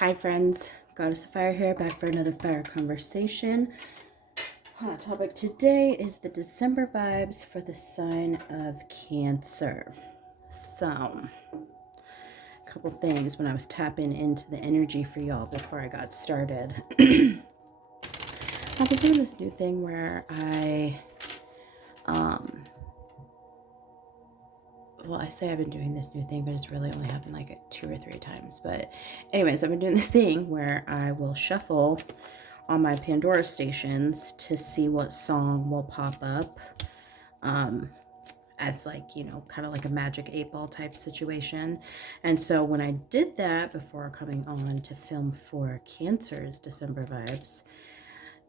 Hi friends, Goddess of Fire here, back for another fire conversation. Hot topic today is the December vibes for the sign of Cancer. So, a couple things when I was tapping into the energy for y'all before I got started. I've been doing this new thing where I say I've been doing this new thing, but it's really only happened like 2 or 3 times. But anyways, I've been doing this thing where I will shuffle on my Pandora stations to see what song will pop up as kind of like a magic 8-ball type situation. And so when I did that before coming on to film for Cancer's December vibes,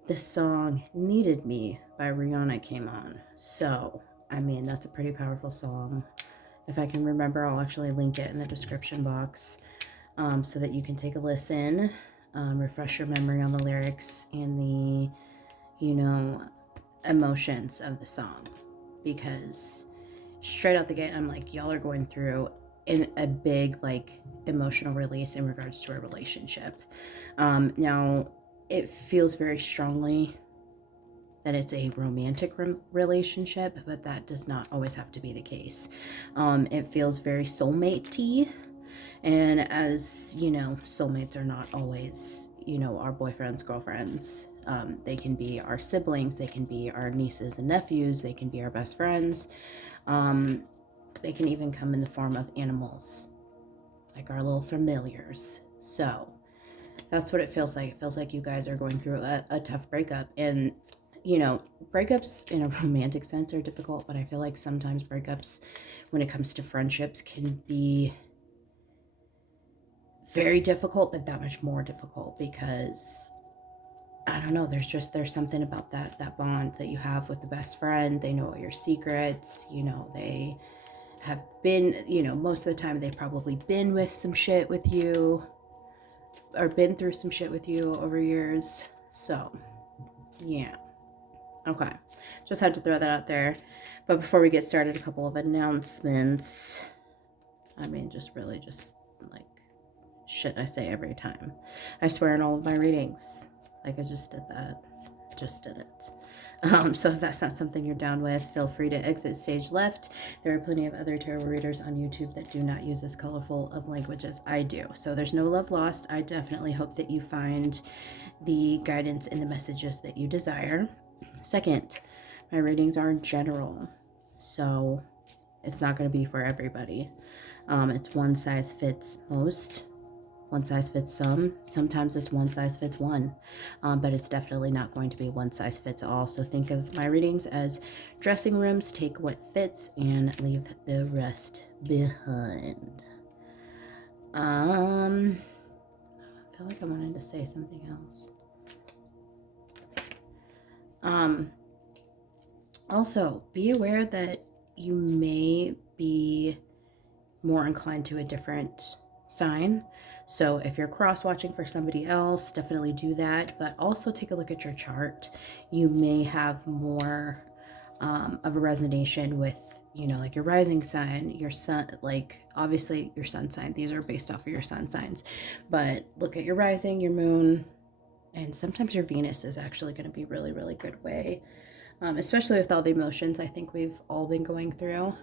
the song Needed Me by Rihanna came on. So, I mean, that's a pretty powerful song. If I can remember, I'll actually link it in the description box so that you can take a listen, refresh your memory on the lyrics and the, emotions of the song. Because straight out the gate, I'm like, y'all are going through a big, emotional release in regards to a relationship. Now, it feels very strongly that it's a romantic relationship, but that does not always have to be the case. It feels very soulmate-y, and as you know, soulmates are not always, our boyfriends, girlfriends. They can be our siblings, they can be our nieces and nephews, they can be our best friends. They can even come in the form of animals, like our little familiars. So that's what it feels like. It feels like you guys are going through a tough breakup. And breakups in a romantic sense are difficult, but I feel like sometimes breakups when it comes to friendships can be very difficult, but that much more difficult because I don't know, there's something about that bond that you have with the best friend. They know all your secrets, they have been, most of the time they've probably been with some shit with you or been through some shit with you over years. So, yeah. Okay, just had to throw that out there. But before we get started, a couple of announcements. I mean, just like shit I say every time. I swear in all of my readings. Like I just did that. Just did it. So if that's not something you're down with, feel free to exit stage left. There are plenty of other tarot readers on YouTube that do not use as colorful of language as I do. So there's no love lost. I definitely hope that you find the guidance in the messages that you desire. Second, my readings are general, so it's not going to be for everybody. It's one size fits most, one size fits some. Sometimes it's one size fits one, but it's definitely not going to be one size fits all. So think of my readings as dressing rooms. Take what fits and leave the rest behind. I feel like I wanted to say something else. Also, be aware that you may be more inclined to a different sign. So if you're cross-watching for somebody else, definitely do that. But also take a look at your chart. You may have more of a resonance with, like your rising sign, your sun, like obviously your sun sign. These are based off of your sun signs. But look at your rising, your moon, and sometimes your Venus is actually going to be really, really good way. Especially with all the emotions I think we've all been going through.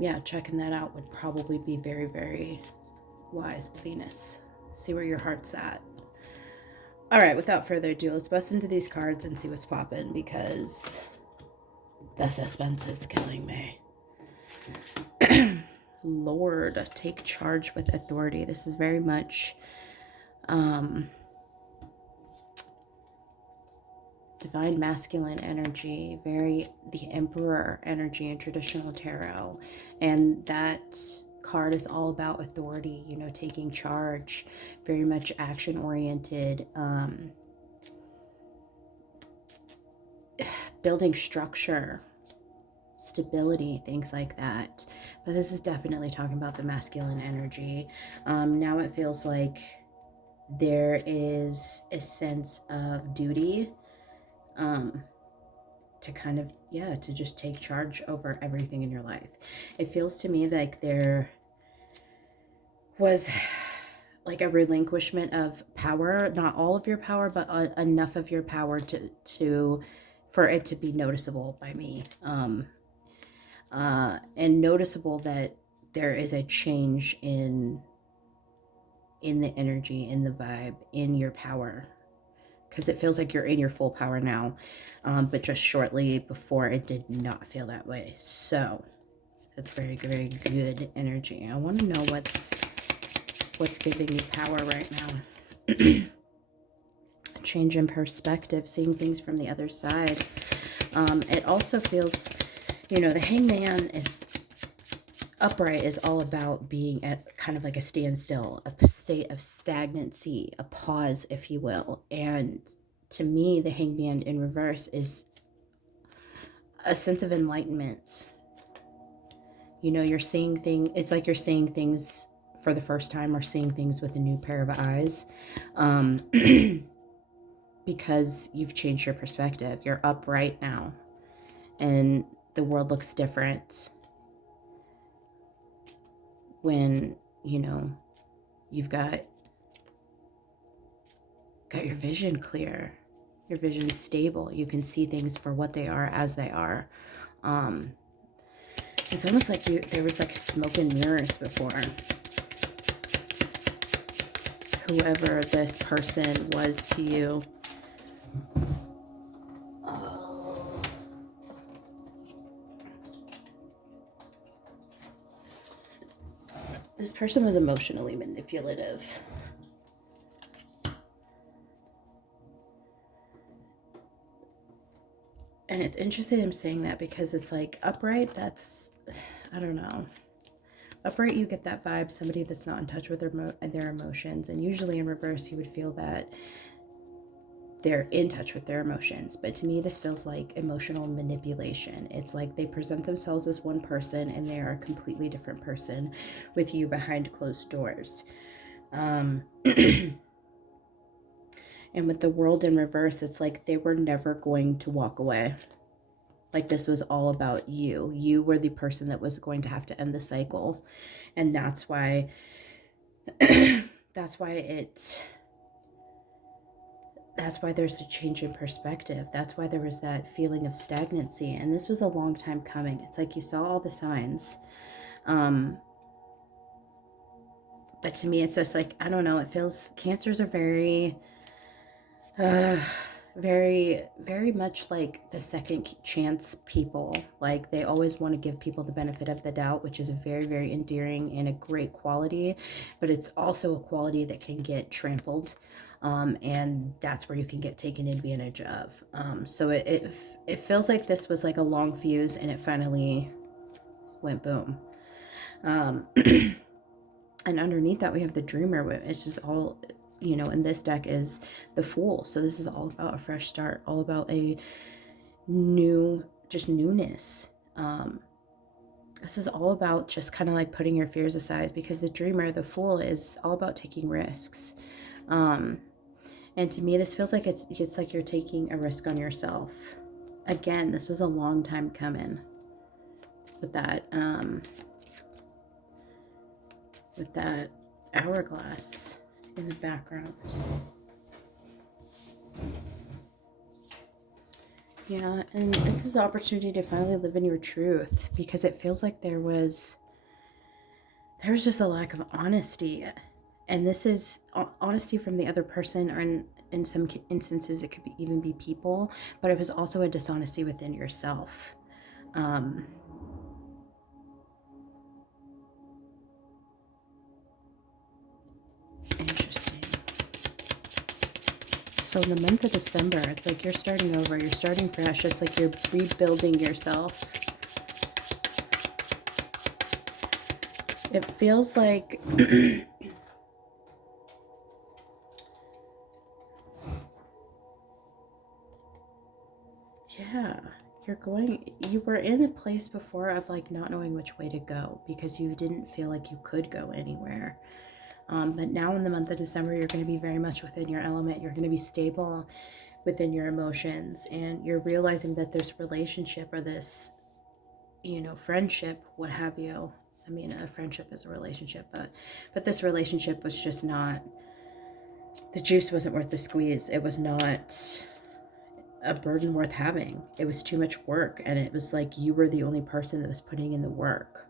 Yeah, checking that out would probably be very, very wise, the Venus. See where your heart's at. All right, without further ado, let's bust into these cards and see what's popping because the suspense is killing me. Lord, take charge with authority. This is very much divine masculine energy, very the emperor energy in traditional tarot. And that card is all about authority, taking charge, very much action oriented, building structure, stability, things like that. But this is definitely talking about the masculine energy. Now it feels like there is a sense of duty, to kind of, to just take charge over everything in your life. It feels to me like there was like a relinquishment of power, not all of your power, but enough of your power to for it to be noticeable by me, and noticeable that there is a change in the energy, in the vibe, in your power, because it feels like you're in your full power now, but just shortly before it did not feel that way. So that's very, very good energy. I want to know what's giving you power right now. A change in perspective, seeing things from the other side. It also feels, the hangman is upright, is all about being at kind of like a standstill, a state of stagnancy, a pause, if you will. And to me, the hangman in reverse is a sense of enlightenment. You're seeing things, it's like you're seeing things for the first time, or seeing things with a new pair of eyes, because you've changed your perspective. You're upright now, and the world looks different when you've got your vision clear, your vision stable. You can see things for what they are, as they are. It's almost like there was like smoke and mirrors before. Whoever this person was to you. This person was emotionally manipulative. And it's interesting I'm saying that, because it's like upright, that's, I don't know. Upright, you get that vibe, somebody that's not in touch with their emotions. And usually in reverse, you would feel that they're in touch with their emotions. But to me, this feels like emotional manipulation. It's like they present themselves as one person, and they are a completely different person with you behind closed doors. And with the world in reverse, it's like they were never going to walk away. Like this was all about you. You were the person that was going to have to end the cycle. And that's why that's why there's a change in perspective. That's why there was that feeling of stagnancy. And this was a long time coming. It's like you saw all the signs. But to me, it's just like, I don't know, it feels, cancers are very, very, very much like the second chance people. Like they always want to give people the benefit of the doubt, which is a very, very endearing and a great quality, but it's also a quality that can get trampled. And that's where you can get taken advantage of. So it feels like this was like a long fuse, and it finally went boom. And underneath that, we have the dreamer. It's just all, in this deck is the Fool. So this is all about a fresh start, all about a newness. This is all about just kind of like putting your fears aside, because the dreamer, the Fool, is all about taking risks. And to me, this feels like it's like you're taking a risk on yourself. Again, this was a long time coming with that hourglass in the background. Yeah, and this is an opportunity to finally live in your truth, because it feels like there was just a lack of honesty. And this is honesty from the other person, or in some instances it could even be people, but it was also a dishonesty within yourself. Interesting. So in the month of December, it's like you're starting over, you're starting fresh. It's like you're rebuilding yourself. It feels like yeah, you were in a place before of like not knowing which way to go, because you didn't feel like you could go anywhere. But now in the month of December, you're going to be very much within your element. You're going to be stable within your emotions, and you're realizing that this relationship, or this, friendship, what have you, I mean, a friendship is a relationship, but this relationship was just not, the juice wasn't worth the squeeze. It was not a burden worth having. It was too much work, and it was like you were the only person that was putting in the work.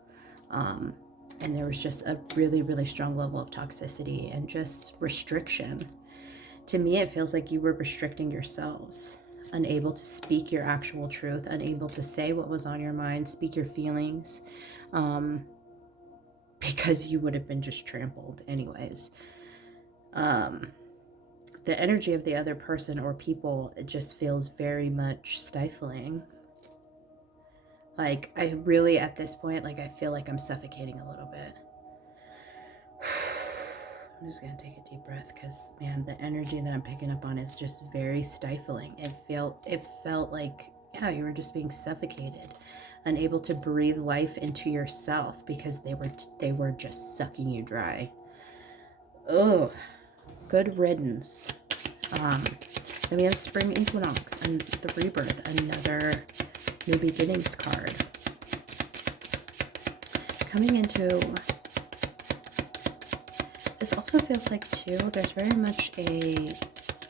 And there was just a really, really strong level of toxicity and just restriction. To me, it feels like you were restricting yourselves, unable to speak your actual truth, unable to say what was on your mind, speak your feelings, because you would have been just trampled anyways. The energy of the other person or people, it just feels very much stifling. Like, I really, at this point, like, I feel like I'm suffocating a little bit. I'm just gonna take a deep breath, because, man, the energy that I'm picking up on is just very stifling. It felt like, yeah, you were just being suffocated, unable to breathe life into yourself because they were just sucking you dry. Ugh. Good riddance. Then we have Spring Equinox and the Rebirth, another New Beginnings card. Coming into, this also feels like too, there's very much a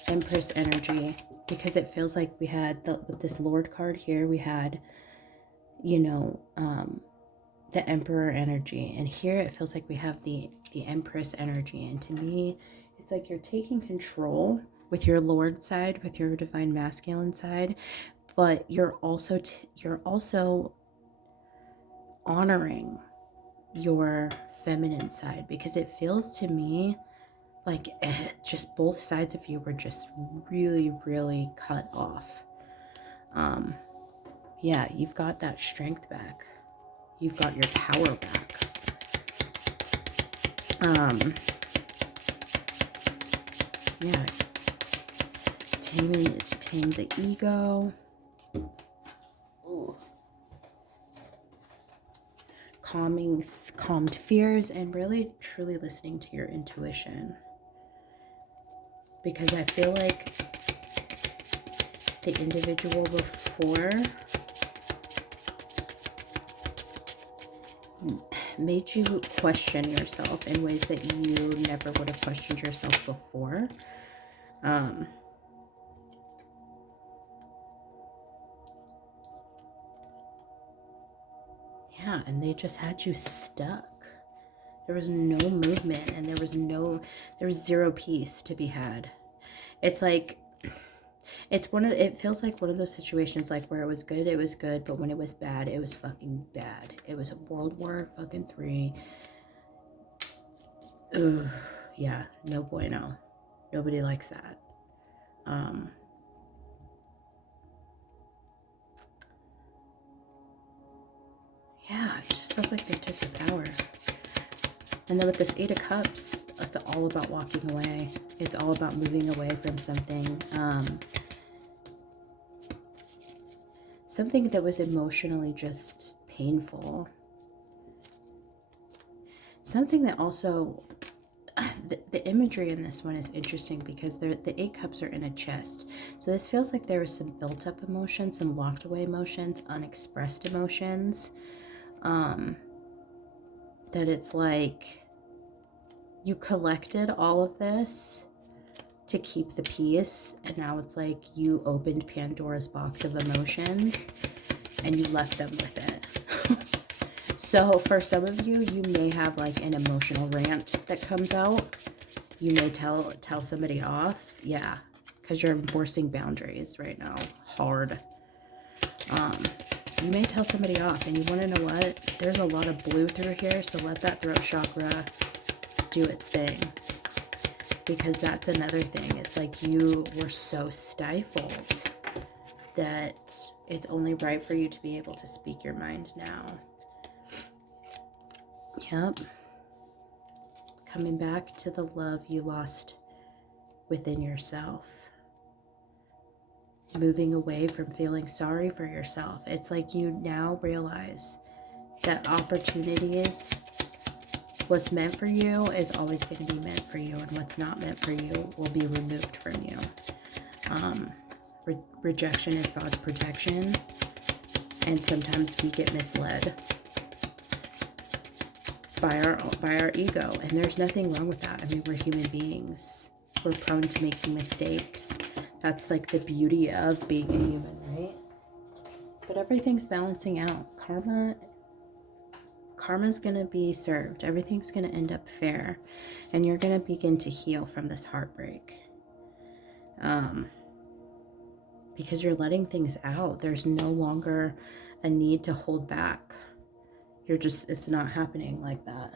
Empress energy, because it feels like we had, with this Lord card here, we had, you know, the Emperor energy, and here it feels like we have the Empress energy. And to me, it's like you're taking control with your Lord side, with your Divine Masculine side, but you're also honoring your feminine side, because it feels to me like just both sides of you were just really, really cut off. Yeah, you've got that strength back. You've got your power back. Yeah. Tame the ego. Ooh. Calmed fears, and really truly listening to your intuition. Because I feel like the individual before made you question yourself in ways that you never would have questioned yourself before. Yeah, and they just had you stuck. There was no movement, and there was zero peace to be had. It's like, it feels like one of those situations, like, where it was good, but when it was bad, it was fucking bad. It was a World War fucking 3. Ugh, yeah, no bueno. Nobody likes that. Yeah, it just feels like they took your power. And then with this 8 of Cups, it's all about walking away. It's all about moving away from something. Something that was emotionally just painful. Something that also, the imagery in this one is interesting, because the 8 Cups are in a chest. So this feels like there was some built up emotions, some locked away emotions, unexpressed emotions. That it's like you collected all of this to keep the peace, and now it's like you opened Pandora's box of emotions and you left them with it. So for some of you, you may have like an emotional rant that comes out. You may tell somebody off. Yeah, because you're enforcing boundaries right now. Hard. You may tell somebody off, and you want to know what? There's a lot of blue through here, so let that throat chakra do its thing. Because that's another thing. It's like you were so stifled that it's only right for you to be able to speak your mind now. Yep. Coming back to the love you lost within yourself. Moving away from feeling sorry for yourself. It's like you now realize that opportunities, what's meant for you is always going to be meant for you, and what's not meant for you will be removed from you. Rejection is God's protection, and sometimes we get misled. by our ego, and there's nothing wrong with that. I mean, we're human beings. We're prone to making mistakes. That's like the beauty of being a human, right? But everything's balancing out. Karma's gonna be served. Everything's gonna end up fair, and you're gonna begin to heal from this heartbreak. Because you're letting things out. There's no longer a need to hold back. It's not happening like that.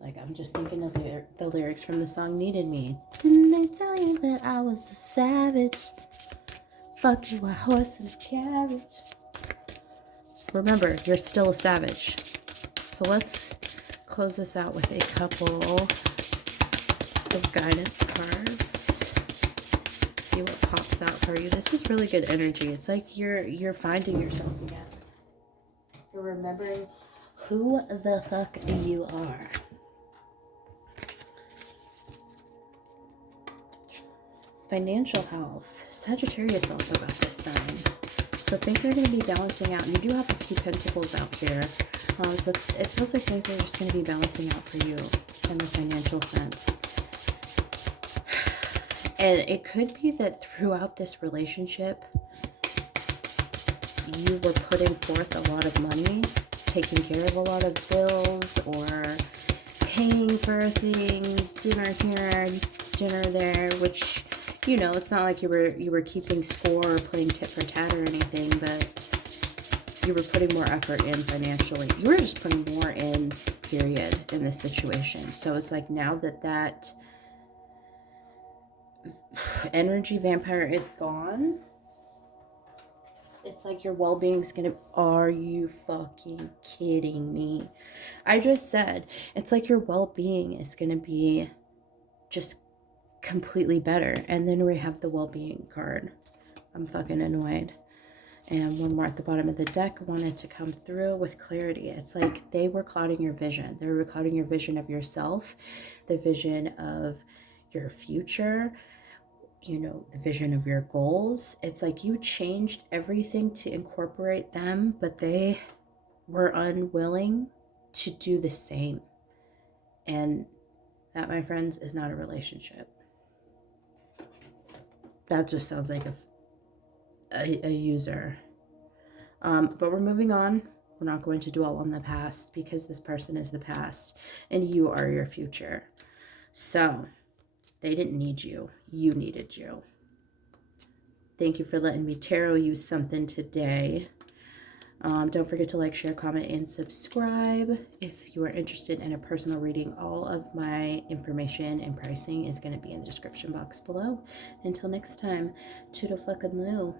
Like, I'm just thinking of the lyrics from the song Needed Me. Didn't they tell you that I was a savage? Fuck you, a horse and a carriage. Remember, you're still a savage. So let's close this out with a couple of guidance cards. See what pops out for you. This is really good energy. It's like you're finding yourself again. You're remembering who the fuck you are. Financial health. Sagittarius also got this sign. So things are going to be balancing out. And you do have a few pentacles out here. So it feels like things are just going to be balancing out for you in the financial sense. And it could be that throughout this relationship, you were putting forth a lot of money, taking care of a lot of bills, or paying for things, dinner here, dinner there, which, you know, it's not like you were keeping score or putting tit for tat or anything, but you were putting more effort in financially. You were just putting more in, period, in this situation. So it's like now that energy vampire is gone, it's like your well-being's gonna, are you fucking kidding me? I just said, it's like your well-being is gonna be just completely better. And then we have the well-being card. I'm fucking annoyed. And one more at the bottom of the deck wanted to come through with clarity. It's like they were clouding your vision. They were clouding your vision of yourself, the vision of your future, you know, the vision of your goals. It's like you changed everything to incorporate them, but they were unwilling to do the same. And that, my friends, is not a relationship. That just sounds like a user. But we're moving on. We're not going to dwell on the past, because this person is the past and you are your future. So they didn't need you. You needed you. Thank you for letting me tarot you something today. Don't forget to like, share, comment, and subscribe. If you are interested in a personal reading, all of my information and pricing is going to be in the description box below. Until next time, toodle fucking loo.